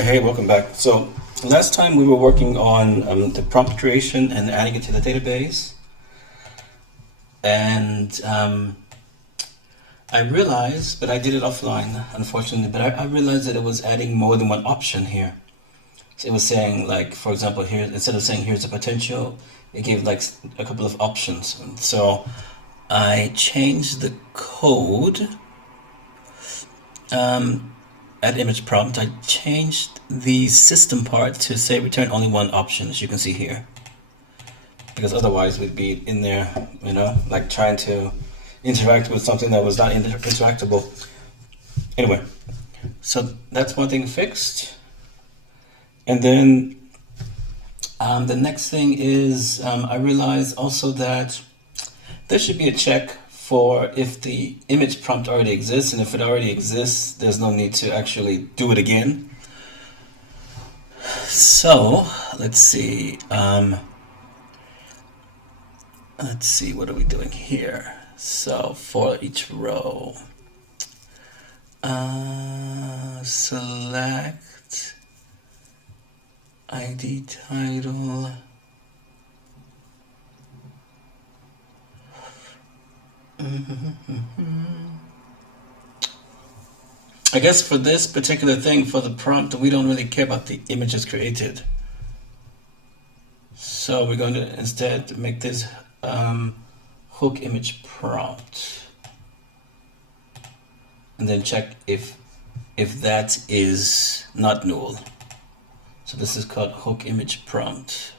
Hey, welcome back. So last time we were working on the prompt creation and adding it to the database, and I realized, but I did it offline, unfortunately. But I realized that it was adding more than one option here. So it was saying, like, for example, here instead of saying here's the potential, it gave like a couple of options. So I changed the code um, at image prompt. I changed the system part to say return only one option, as you can see here, because otherwise we'd be in there, like trying to interact with something that was not interactable. Anyway, so that's one thing fixed. And then the next thing is I realized also that there should be a check for if the image prompt already exists, and if it already exists, there's no need to actually do it again. So let's see. Let's see, what are we doing here? So for each row, select ID title. I guess for this particular thing, for the prompt, we don't really care about the images created. So we're going to instead make this hook image prompt, and then check if that is not null. So this is called hook image prompt.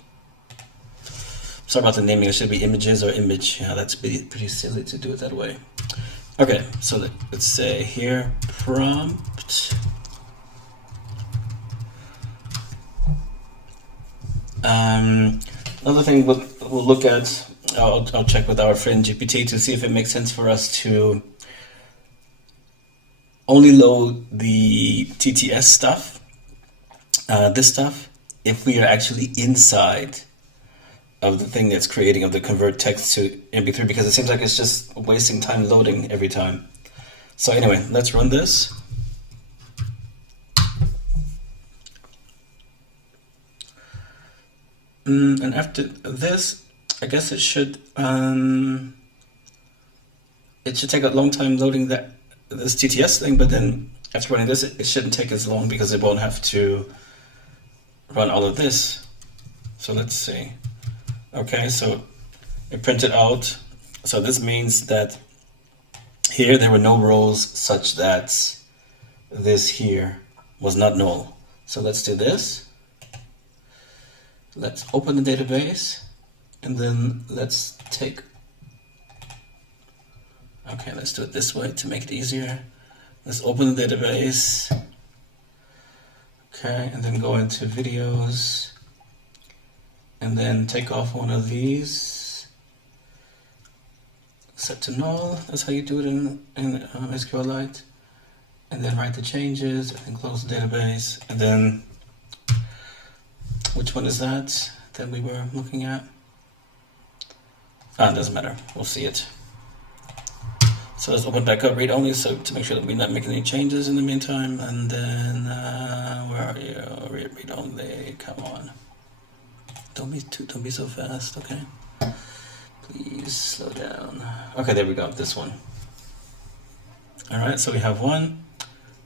Sorry about the naming. It should be images or image. Yeah, that's pretty silly to do it that way. Okay, so let's say here prompt. Another thing we'll look at. I'll check with our friend GPT to see if it makes sense for us to only load the TTS stuff, this stuff, if we are actually inside of the thing that's creating of the convert text to MP3, because it seems like it's just wasting time loading every time. So anyway, let's run this. And after this, I guess it should take a long time loading this TTS thing, but then after running this, it shouldn't take as long because it won't have to run all of this. So let's see. Okay, so it printed out. So this means that here there were no rows such that this here was not null. So let's do this. Let's open the database, and then let's take, okay, let's do it this way to make it easier. Let's open the database. Okay, and then go into videos, and then take off one of these, set to null. That's how you do it in SQLite. And then write the changes, and close the database. And then, which one is that we were looking at? It doesn't matter. We'll see it. So let's open back up read only, so to make sure that we're not making any changes in the meantime. And then where are you? Read only. Come on. Don't be so fast. Okay. Please slow down. Okay, there we go. This one. All right. So we have one.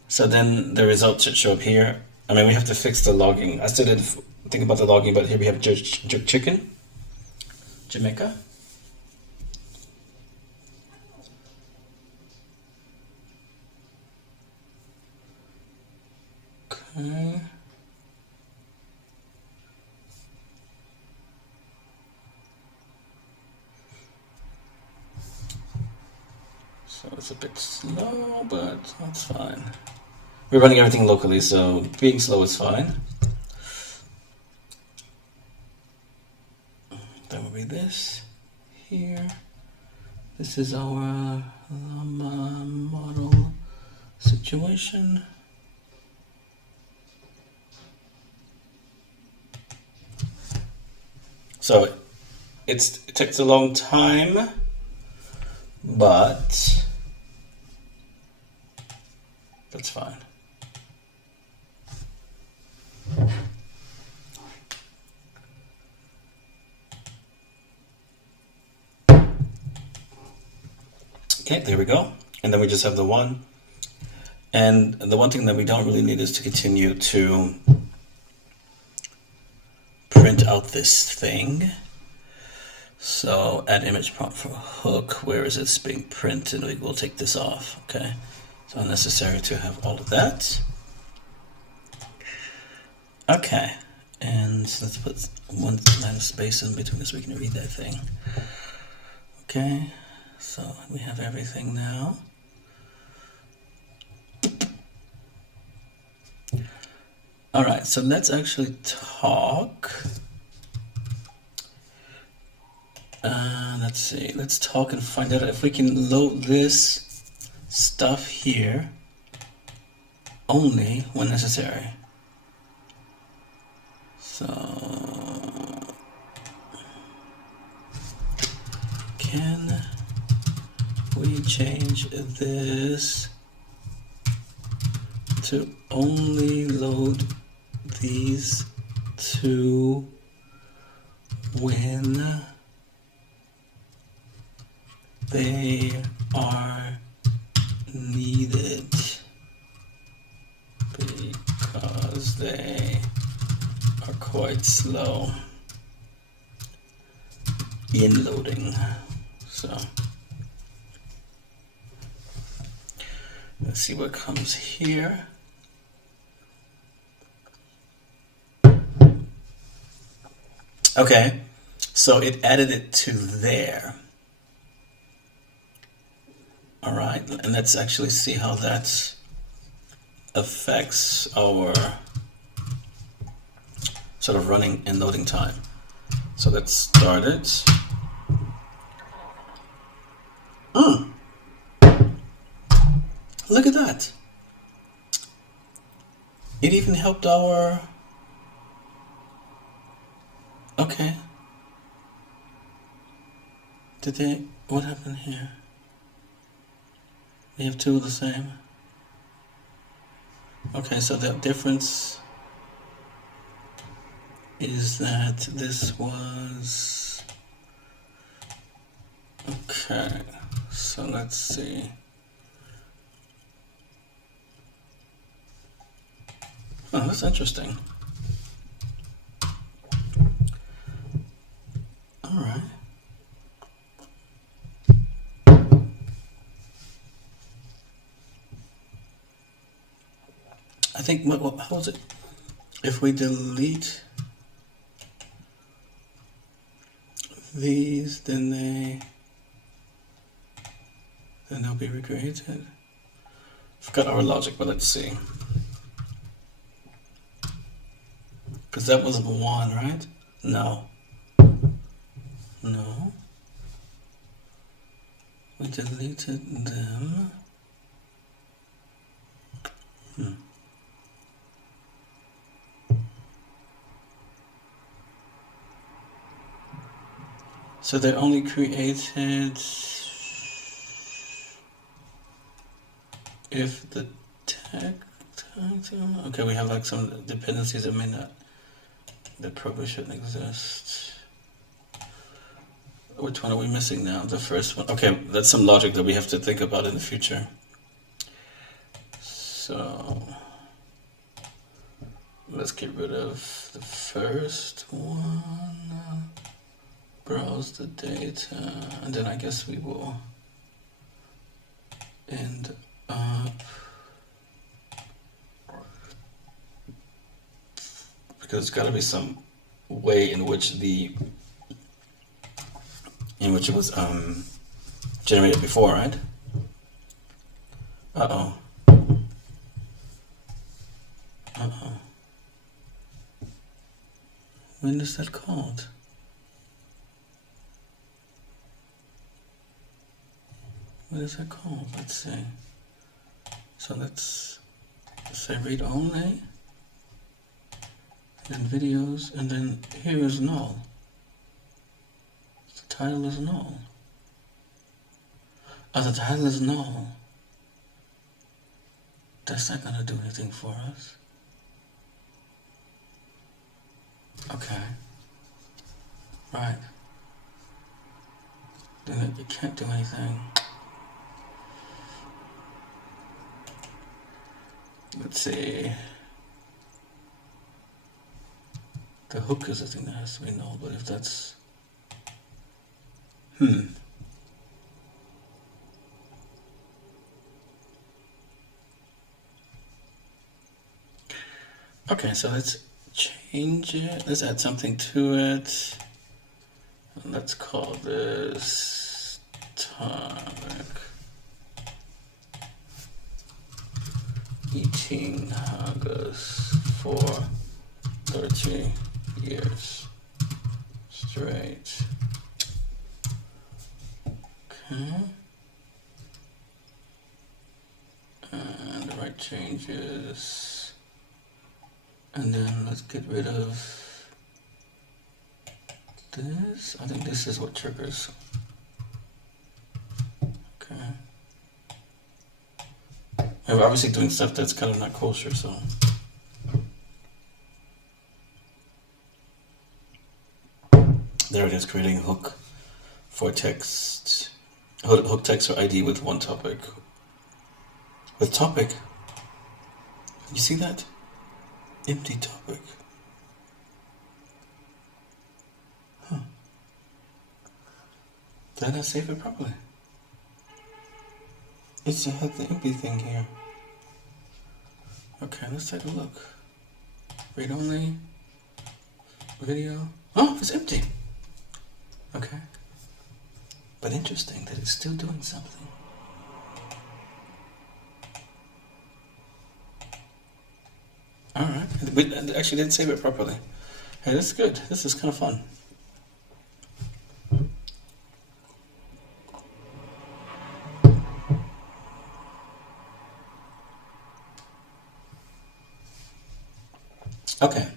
So then the results should show up here. I mean, we have to fix the logging. I still didn't think about the logging, but here we have jerk chicken, Jamaica. Okay. So it's a bit slow, but that's fine. We're running everything locally, so being slow is fine. That will be this here. This is our model situation. So it takes a long time, but that's fine. Okay, there we go. And then we just have the one. And the one thing that we don't really need is to continue to print out this thing. So add image prompt for hook. Where is it being printed? We'll take this off. Okay, it's unnecessary to have all of that. Okay, and let's put one line of space in between so we can read that thing. Okay, so we have everything now. All right, so let's actually talk. Let's see, let's talk and find out if we can load this stuff here only when necessary. So, can we change this to only load these two when they are needed, because they are quite slow in loading. So let's see what comes here. Okay, so it added it to there. All right, and let's actually see how that affects our sort of running and loading time. So let's start it. Look at that. It even helped our... Okay. Did they... What happened here? We have two of the same. Okay, so the difference is that this was... Okay, so let's see. Oh, that's interesting. All right. I think, how was it? If we delete these, then they'll be recreated. Forgot our logic, but let's see. Because that was one, right? No. No. We deleted them. So they're only created if the tag, okay, we have like some dependencies that may not, that probably shouldn't exist. Which one are we missing now? The first one. Okay, that's some logic that we have to think about in the future. So let's get rid of the first one. Browse the data, and then I guess we will end up, because there's got to be some way in which it was generated before, right? Uh-oh. When is that called? What is that called? Let's see. So let's say read only, and videos, and then here is null. The title is null. Oh, the title is null. That's not gonna do anything for us. Okay. Right. Then it can't do anything. let's see. The hook is the thing that has to be null, but if that's okay, so let's change it. Let's add something to it. Let's call this topic. Eating haggis for 30 years straight. Okay. And the right changes. And then let's get rid of this. I think this is what triggers. Okay. And we're obviously doing stuff that's kind of not kosher, so. There it is, creating a hook for text. Hook text or ID with one topic. With topic. You see that? Empty topic. Huh. Did I save it properly? It's had the empty thing here. Okay, let's take a look. Read only. Video. Oh, it's empty. Okay. But interesting that it's still doing something. Alright. We actually didn't save it properly. Hey, this is good. This is kind of fun. Okay.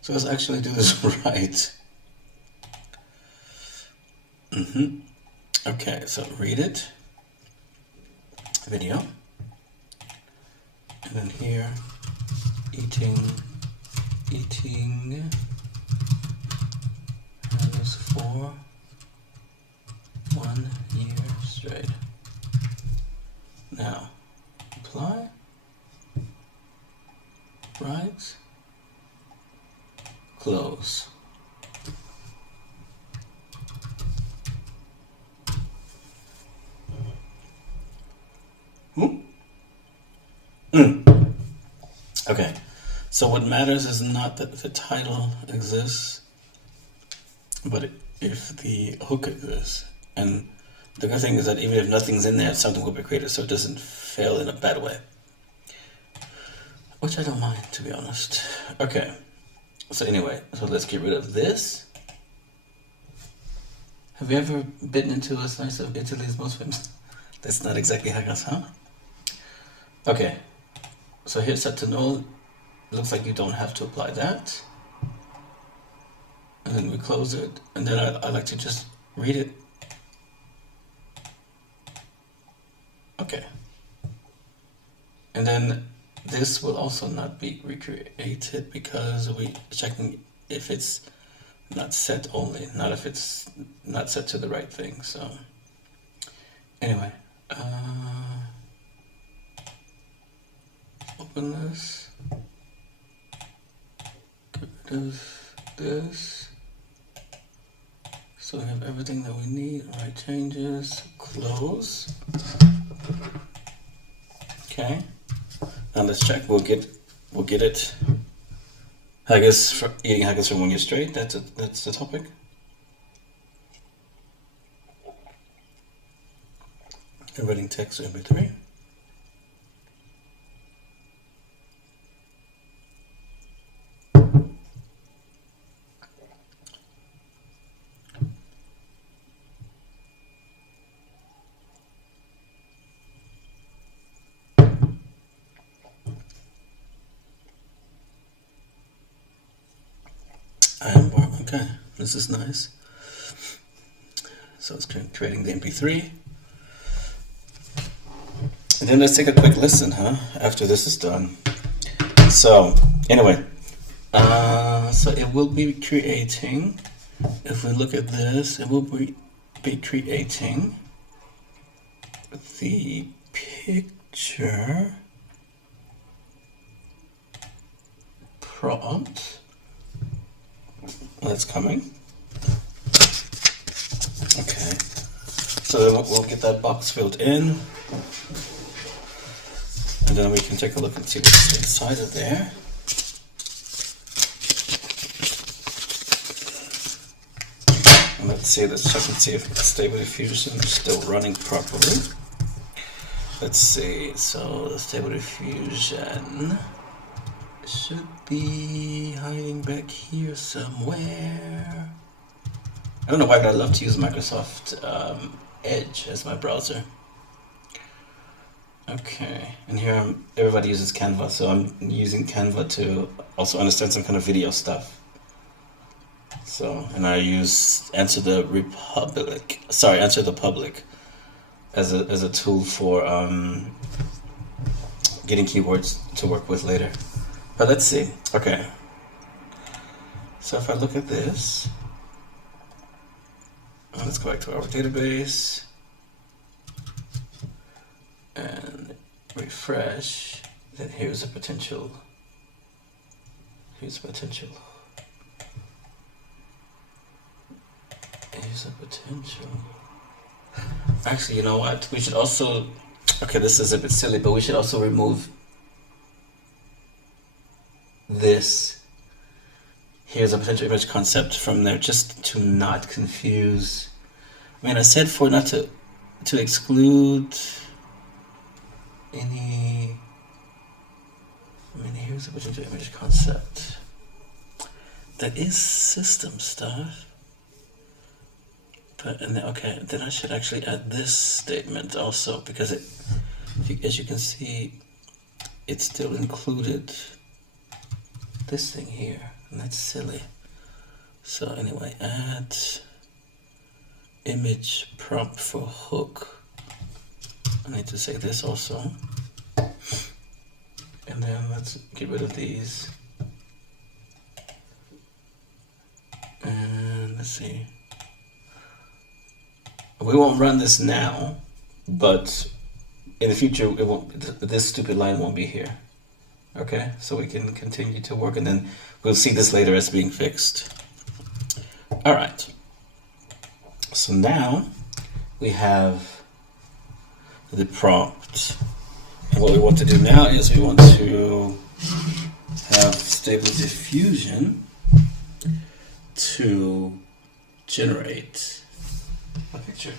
So let's actually do this right. Okay, so read it. Video. And then here, eating haggis for 1 year straight. Now, apply, right, close. Okay, so what matters is not that the title exists, but if the hook exists. And the good thing is that even if nothing's in there, something will be created, so it doesn't fail in a bad way. Which I don't mind, to be honest. Okay, so anyway, so let's get rid of this. Have you ever bitten into a slice of Italy's Muslims? That's not exactly haggis, huh? Okay, so here's set to null. Looks like you don't have to apply that. And then we close it. And then I like to just read it. Okay. And then this will also not be recreated because we're checking if it's not set only, not if it's not set to the right thing. So anyway, open this. Get rid of this. So we have everything that we need. Right changes. Close. Okay. Now let's check. We'll get it. Eating haggis for 1 year straight. That's the topic. Converting text to MP3. Okay, this is nice. So it's creating the MP3. And then let's take a quick listen, huh? After this is done. So anyway, so it will be creating. If we look at this, it will be creating the picture prompt. That's coming. Okay. So then we'll get that box filled in. And then we can take a look and see what's inside of there. And let's see, let's check and see if Stable Diffusion is still running properly. Let's see, so the Stable Diffusion should be hiding back here somewhere. I don't know why, but I love to use Microsoft Edge as my browser. Okay, and here everybody uses Canva, so I'm using Canva to also understand some kind of video stuff. So, and I use Answer the Public as a tool for getting keywords to work with later. But let's see. Okay. So if I look at this, let's go back to our database and refresh. Then here's a potential. Here's a potential. Here's a potential. Actually, you know what? We should also. Okay, this is a bit silly, but we should also remove this. Here's a potential image concept from there, just to not confuse. I mean, I said for not to exclude any. I mean, here's a potential image concept. That is system stuff. But and then, okay, then I should actually add this statement also, because it, as you can see, it still included this thing here, and that's silly. So anyway, add image prompt for hook. I need to say this also. And then let's get rid of these. And let's see. We won't run this now, but in the future, it won't. This stupid line won't be here. Okay, so we can continue to work, and then we'll see this later as being fixed. All right. So now we have the prompt, and what we want to do now is we want to have Stable Diffusion to generate a picture.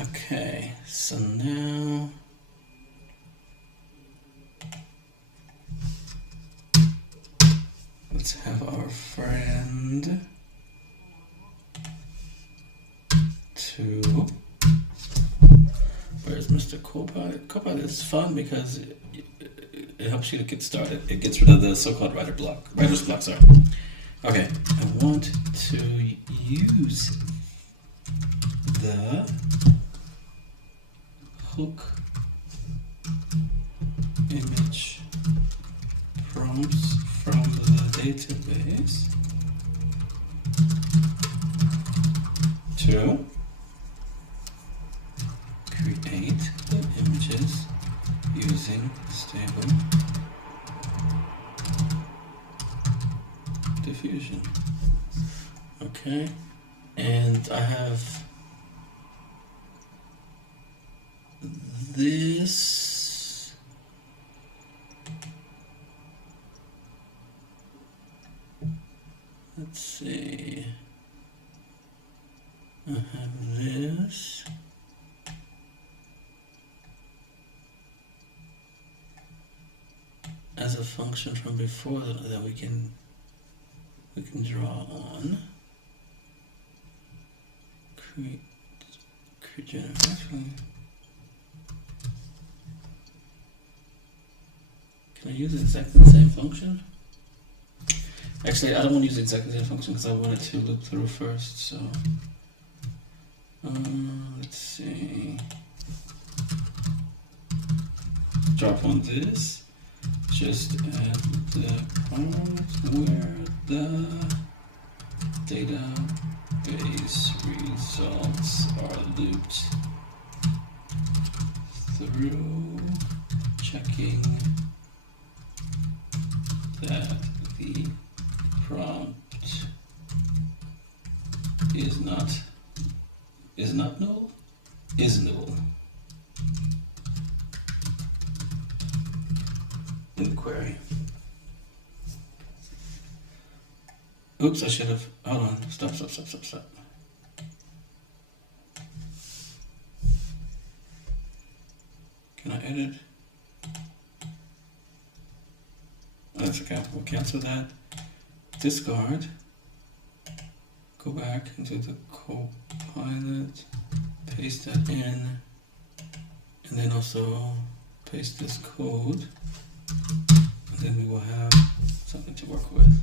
Okay, so now let's have our friend to, where's Mr. Copilot? Copilot is fun because it helps you to get started. It gets rid of the so-called writer's block, sorry. Okay, I want to use the hook image prompts from the database to create the images using Stable Diffusion. Okay, and I have this. Let's see. I have this. As a function from before that we can draw on. Create actually. Can I use exactly the same function? Actually, I don't want to use exactly the same function because I want it to loop through first. So let's see. Drop on this. Just add the part where the database results are looped through checking that the prompt is not null, is null. In the query. Oops, I should have. Hold on. Stop. Can I edit? That's okay. We'll cancel that. Discard. Go back into the Copilot. Paste that in. And then also paste this code. And then we will have something to work with.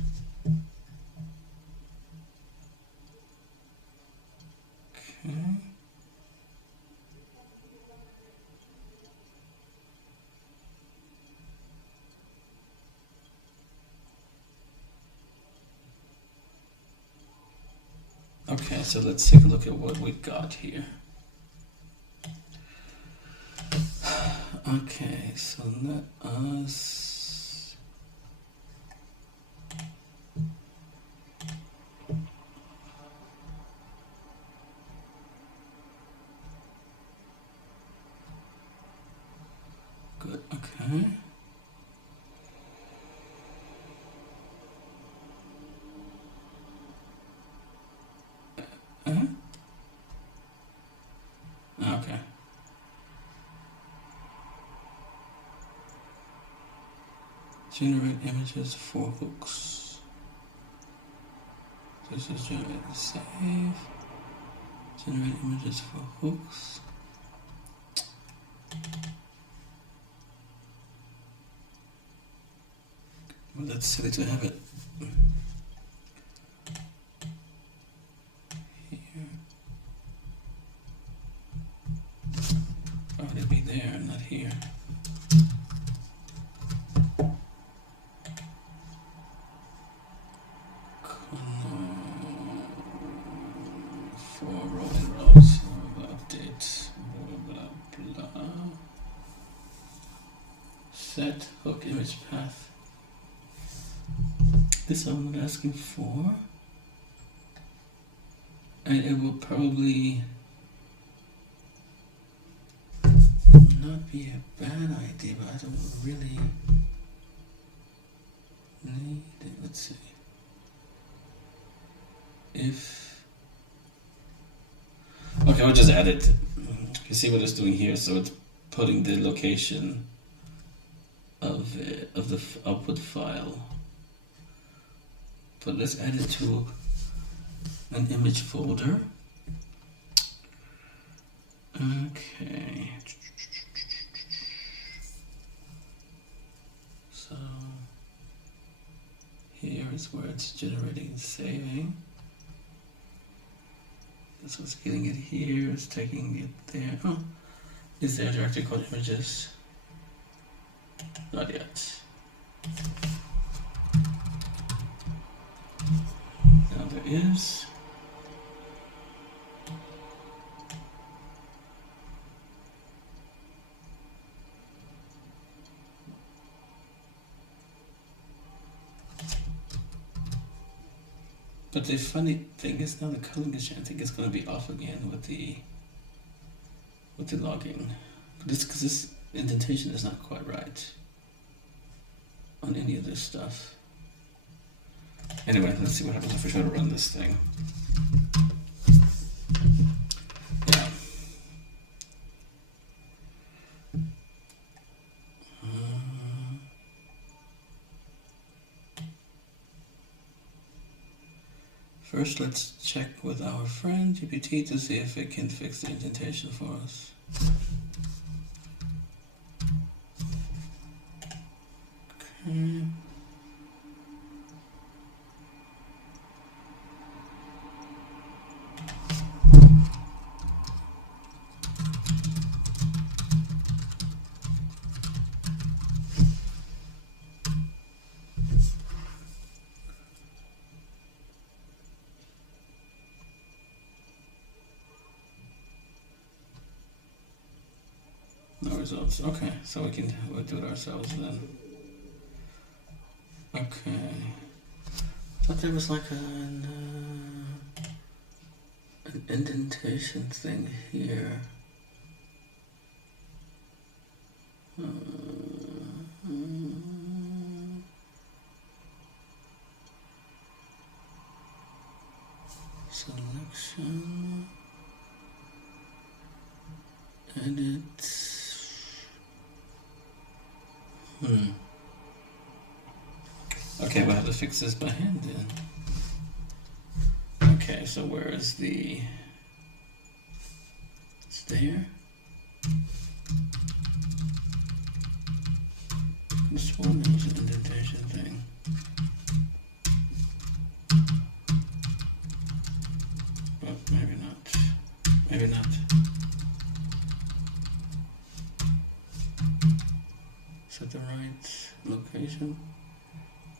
Okay. Okay, so let's take a look at what we got here. Okay, so let us good, okay. Okay. Generate images for hooks. This is generate save. Generate images for hooks. Well, that's silly to have it here. Probably be there, not here. For rolling rows, update, blah blah blah. Set hook image path. This I'm not asking for, and it will probably not be a bad idea, but I don't really need it. Let's see. If okay, I'll just add it. You see what it's doing here? So it's putting the location of the output file. But let's add it to an image folder. Okay. So here is where it's generating and saving. That's what's getting it here. It's taking it there. Oh, is there a directory called images? Not yet. Now there is. But the funny thing is now the culling I think it's going to be off again with the logging. Because this indentation is not quite right on any of this stuff. Anyway, let's see what happens if we try to run this thing. Yeah. First, let's check with our friend GPT to see if it can fix the indentation for us. Okay. No results. Okay, so we'll do it ourselves then. Okay. I thought there was like an indentation thing here. Selection. Edit. Okay, we'll have to fix this by hand then. Okay, so where is the... It's there. I swore there was an indentation thing. But maybe not. Maybe not. Is that the right location?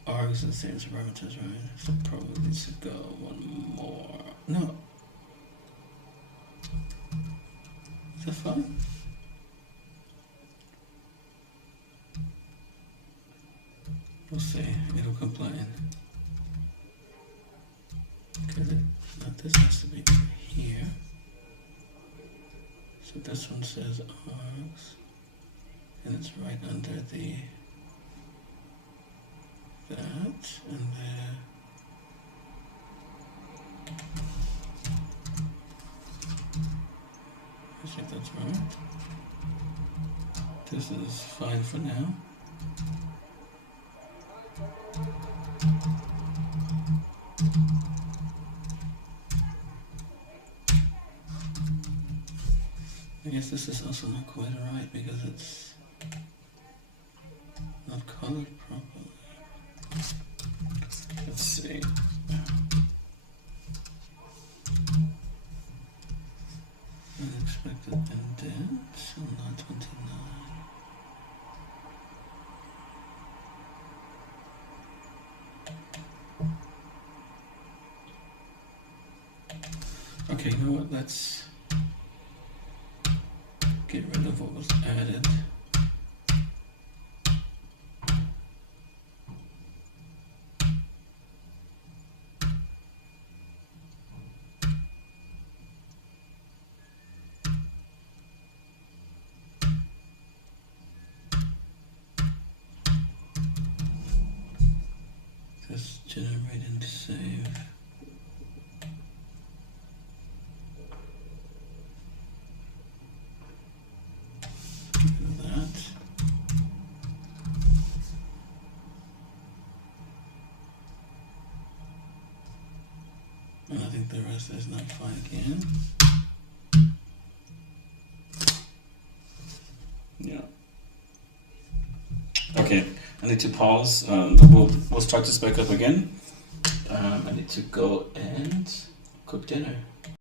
Args and same parameters, right? So probably needs to go one more. No. Is that fine? We'll see. It'll complain. Okay, now this has to be here. So this one says args, and it's right under the that and there. I think that's right. This is fine for now. I guess this is also not quite right because it's not colored properly. Let's see. Unexpected indent on line 29. Okay, you know what? Let's get rid of what was added. Just generate and save. That. And I think the rest is not fine again. Yeah. Okay, I need to pause. We'll start this back up again. I need to go and cook dinner.